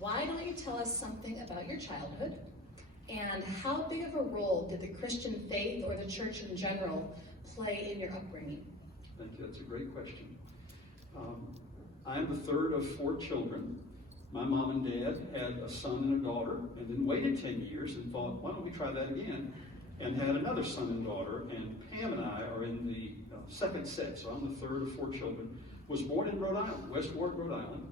why don't you tell us something about your childhood? And how big of a role did the Christian faith or the church in general play in your upbringing? Thank you. That's a great question. I'm the third of 4 children. My mom and dad had a son and a daughter, and then waited 10 years and thought, why don't we try that again? And had another son and daughter, and Pam and I are in the second set, so I'm the third of 4 children. Was born in Rhode Island, West Ward, Rhode Island.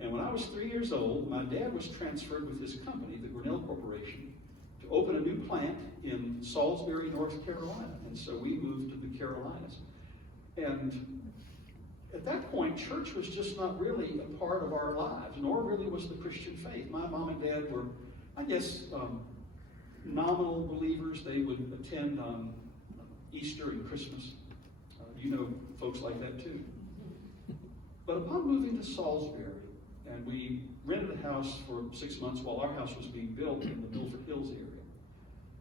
And when I was 3 years old, my dad was transferred with his company, the Grinnell Corporation, to open a new plant in Salisbury, North Carolina. And so we moved to the Carolinas. And at that point, church was just not really a part of our lives, nor really was the Christian faith. My mom and dad were, I guess, nominal believers. They would attend on Easter and Christmas. You know folks like that too. But upon moving to Salisbury, and we rented a house for 6 months while our house was being built in the Milford Hills area.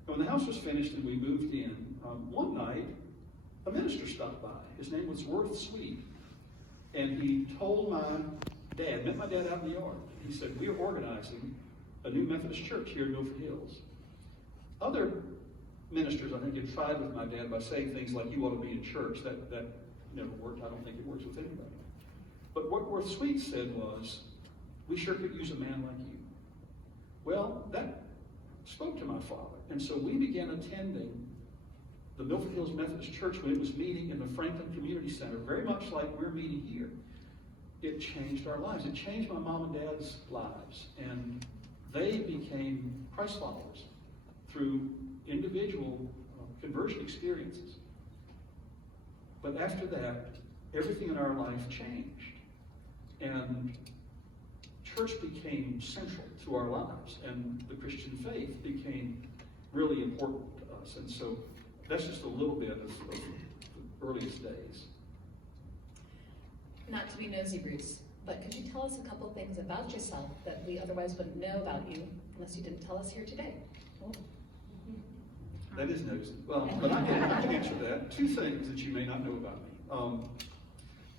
And when the house was finished and we moved in, one night, a minister stopped by. His name was Worth Sweet. And he told my dad, met my dad out in the yard. He said, we are organizing a new Methodist church here in Milford Hills. Other ministers, I think, had tried with my dad by saying things like, you ought to be in church. That never worked. I don't think it works with anybody. But what Worth Sweet said was, we sure could use a man like you. Well, that spoke to my father. And so we began attending the Milford Hills Methodist Church when it was meeting in the Franklin Community Center, very much like we're meeting here. It changed our lives. It changed my mom and dad's lives. And they became Christ followers through individual conversion experiences. But after that, everything in our life changed. And church became central to our lives. And the Christian faith became really important to us. And so that's just a little bit of the earliest days. Not to be nosy, Bruce, but could you tell us a couple things about yourself that we otherwise wouldn't know about you unless you didn't tell us here today? Oh. That is nosy. Well, but I can answer that. 2 things that you may not know about me.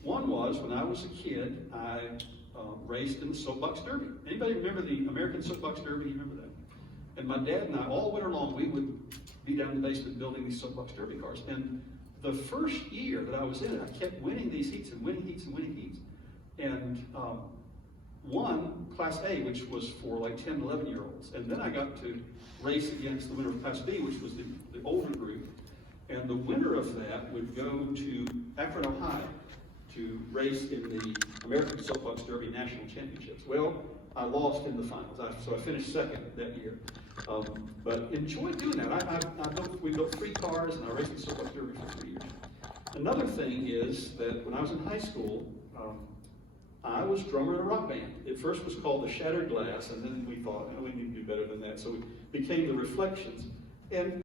One was, when I was a kid, I raced in the Soapbox Derby. Anybody remember the American Soapbox Derby? You remember that? And my dad and I, all winter long, we would be down in the basement building these Soapbox Derby cars. And the first year that I was in it, I kept winning these heats and winning heats and winning heats. And won Class A, which was for like 10, 11-year-olds. And then I got to race against the winner of Class B, which was the older group. And the winner of that would go to Akron, Ohio, to race in the American Soapbox Derby National Championships. Well, I lost in the finals, so I finished second that year. But enjoyed doing that. We built 3 cars, and I raced the Soapbox Derby for 3 years. Another thing is that when I was in high school, I was drummer in a rock band. It first was called the Shattered Glass, and then we thought, we need to do better than that. So we became the Reflections. And